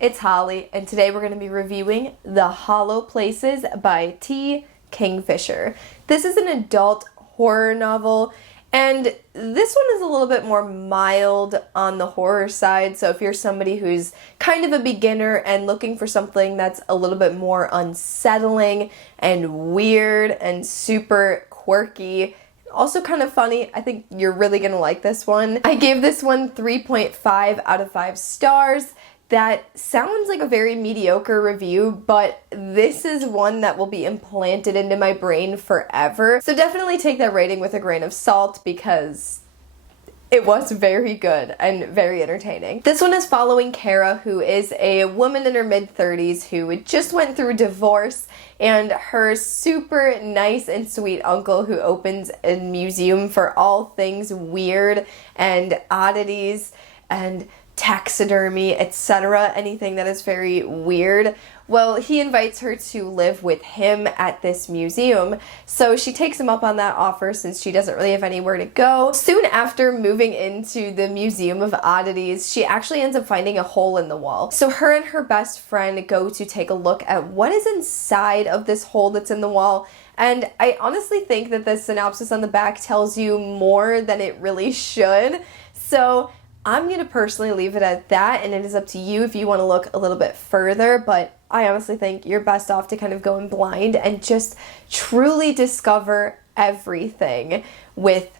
it's Holly, and today we're going to be reviewing The Hollow Places by Kingfisher. This is an adult horror novel, and this one is a little bit more mild on the horror side, so if you're somebody who's kind of a beginner and looking for something that's a little bit more unsettling and weird and super quirky, also kind of funny, I think you're really going to like this one. I gave this one 3.5 out of 5 stars. That sounds like a very mediocre review, but this is one that will be implanted into my brain forever. So definitely take that rating with a grain of salt because it was very good and very entertaining. This one is following Kara, who is a woman in her mid-30s who just went through divorce, and her super nice and sweet uncle who opens a museum for all things weird and oddities and taxidermy, etc., anything that is very weird. Well, he invites her to live with him at this museum, so she takes him up on that offer since she doesn't really have anywhere to go. Soon after moving into the Museum of Oddities, she actually ends up finding a hole in the wall. So her and her best friend go to take a look at what is inside of this hole that's in the wall, and I honestly think that the synopsis on the back tells you more than it really should. So I'm going to personally leave it at that, and it is up to you if you want to look a little bit further, but I honestly think you're best off to kind of go in blind and just truly discover everything with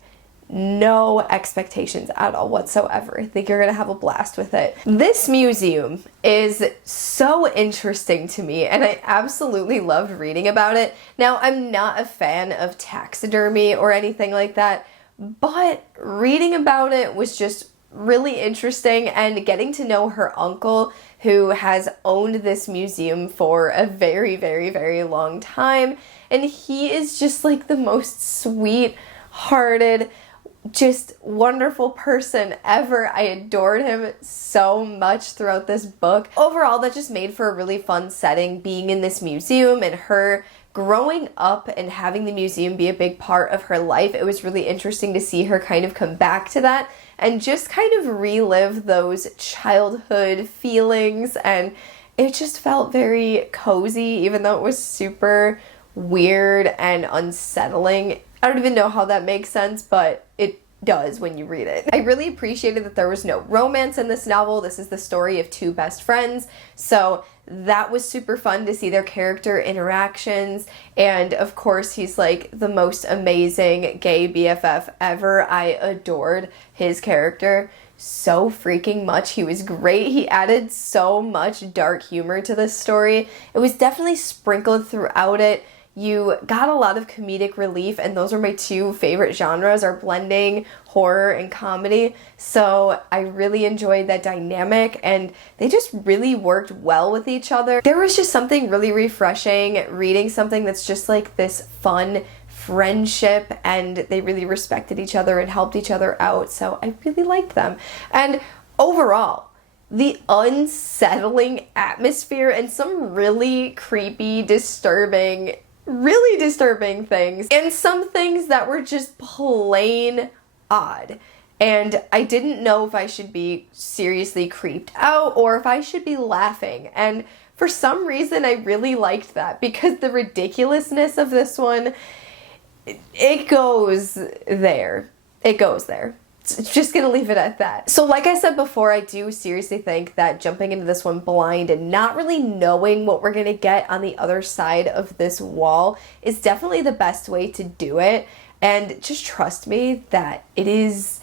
no expectations at all whatsoever. I think you're going to have a blast with it. This museum is so interesting to me, and I absolutely loved reading about it. Now, I'm not a fan of taxidermy or anything like that, but reading about it was just really interesting, and getting to know her uncle, who has owned this museum for a very, very, very long time, and he is just like the most sweet-hearted, just wonderful person ever. I adored him so much throughout this book. Overall, that just made for a really fun setting, being in this museum and her growing up and having the museum be a big part of her life. It was really interesting to see her kind of come back to that and just kind of relive those childhood feelings, and it just felt very cozy, even though it was super weird and unsettling. I don't even know how that makes sense, but it does when you read it. I really appreciated that there was no romance in this novel. This is the story of two best friends, so that was super fun to see their character interactions, and of course he's like the most amazing gay BFF ever. I adored his character so freaking much. He was great. He added so much dark humor to this story. It was definitely sprinkled throughout it. You got a lot of comedic relief, and those are my two favorite genres, are blending horror and comedy. So I really enjoyed that dynamic, and they just really worked well with each other. There was just something really refreshing reading something that's just like this fun friendship, and they really respected each other and helped each other out, so I really liked them. And overall, the unsettling atmosphere and some really creepy, really disturbing things, and some things that were just plain odd. And I didn't know if I should be seriously creeped out or if I should be laughing. And for some reason, I really liked that, because the ridiculousness of this one, it goes there. It goes there. Just gonna leave it at that. So like I said before, I do seriously think that jumping into this one blind and not really knowing what we're gonna get on the other side of this wall is definitely the best way to do it. And just trust me that it is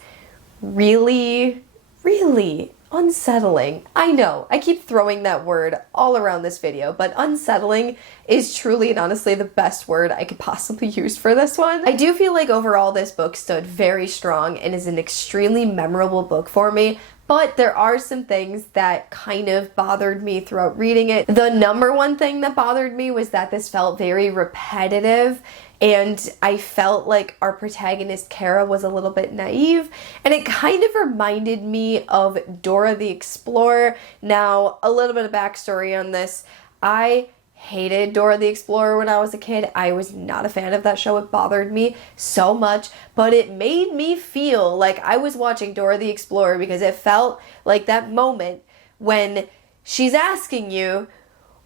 really, really unsettling. I know, I keep throwing that word all around this video, but unsettling is truly and honestly the best word I could possibly use for this one. I do feel like overall this book stood very strong and is an extremely memorable book for me, but there are some things that kind of bothered me throughout reading it. The number one thing that bothered me was that this felt very repetitive, and I felt like our protagonist Kara was a little bit naive, and it kind of reminded me of Dora the Explorer. Now, a little bit of backstory on this. I hated Dora the Explorer when I was a kid. I was not a fan of that show. It bothered me so much, but it made me feel like I was watching Dora the Explorer, because it felt like that moment when she's asking you,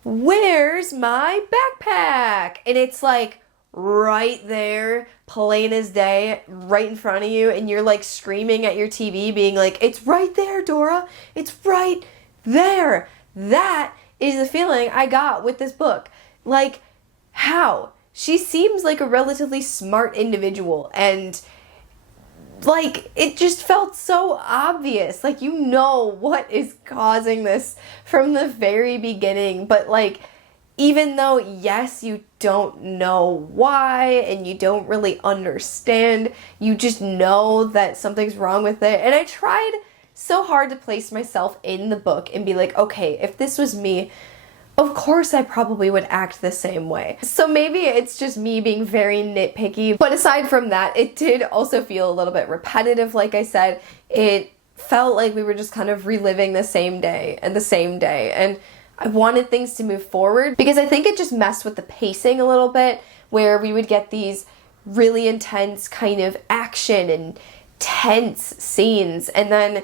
where's my backpack? And it's like right there, plain as day, right in front of you, and you're like screaming at your TV being like, it's right there, Dora, it's right there. That is the feeling I got with this book. Like, how? She seems like a relatively smart individual, and like, it just felt so obvious. Like, you know what is causing this from the very beginning. But, like, even though, yes, you don't know why and you don't really understand, you just know that something's wrong with it. And I tried so hard to place myself in the book and be like, okay, if this was me, of course I probably would act the same way. So maybe it's just me being very nitpicky. But aside from that, it did also feel a little bit repetitive, like I said. It felt like we were just kind of reliving the same day and the same day. And I wanted things to move forward because I think it just messed with the pacing a little bit, where we would get these really intense kind of action and tense scenes, and then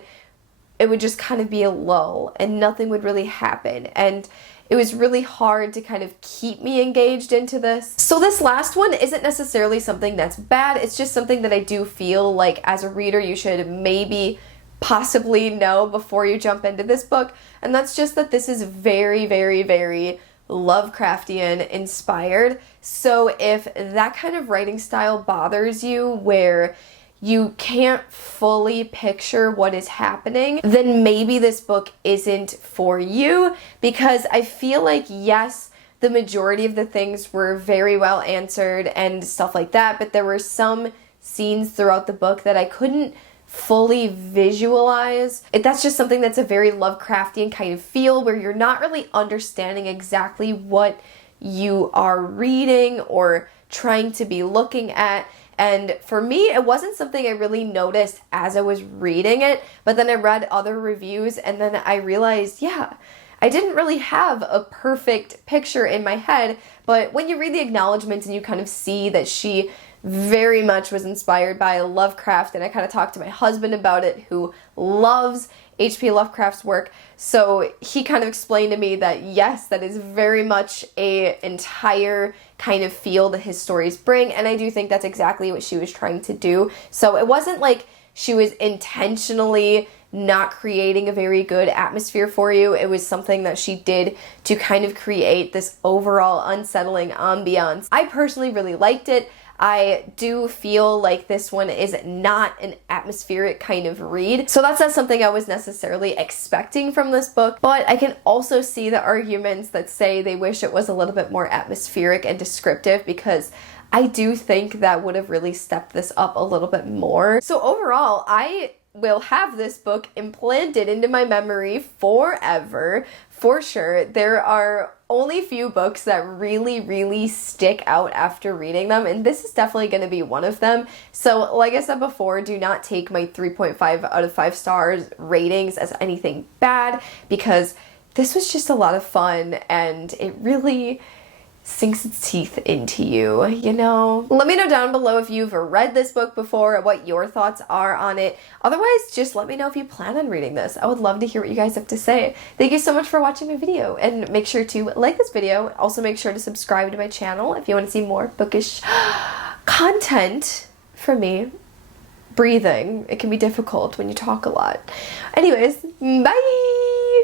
it would just kind of be a lull and nothing would really happen. And it was really hard to kind of keep me engaged into this. So this last one isn't necessarily something that's bad. It's just something that I do feel like as a reader you should maybe possibly know before you jump into this book. And that's just that this is very, very, very Lovecraftian inspired. So if that kind of writing style bothers you, where you can't fully picture what is happening, then maybe this book isn't for you, because I feel like, yes, the majority of the things were very well answered and stuff like that, but there were some scenes throughout the book that I couldn't fully visualize. That's just something that's a very Lovecraftian kind of feel, where you're not really understanding exactly what you are reading or trying to be looking at. And for me, it wasn't something I really noticed as I was reading it, but then I read other reviews and then I realized, yeah, I didn't really have a perfect picture in my head, but when you read the acknowledgments and you kind of see that she very much was inspired by Lovecraft, and I kind of talked to my husband about it, who loves H.P. Lovecraft's work, so he kind of explained to me that yes, that is very much a entire kind of feel that his stories bring, and I do think that's exactly what she was trying to do. So it wasn't like she was intentionally not creating a very good atmosphere for you. It was something that she did to kind of create this overall unsettling ambiance. I personally really liked it. I do feel like this one is not an atmospheric kind of read. So that's not something I was necessarily expecting from this book, but I can also see the arguments that say they wish it was a little bit more atmospheric and descriptive, because I do think that would have really stepped this up a little bit more. So overall, I will have this book implanted into my memory forever, for sure. There are only few books that really, really stick out after reading them, and this is definitely going to be one of them. So like I said before, do not take my 3.5 out of 5 stars ratings as anything bad, because this was just a lot of fun and it really sinks its teeth into you, you know? Let me know down below if you've read this book before, what your thoughts are on it. Otherwise, just let me know if you plan on reading this. I would love to hear what you guys have to say. Thank you so much for watching my video, and make sure to like this video. Also, make sure to subscribe to my channel if you want to see more bookish content from me. Breathing, it can be difficult when you talk a lot. Anyways, bye!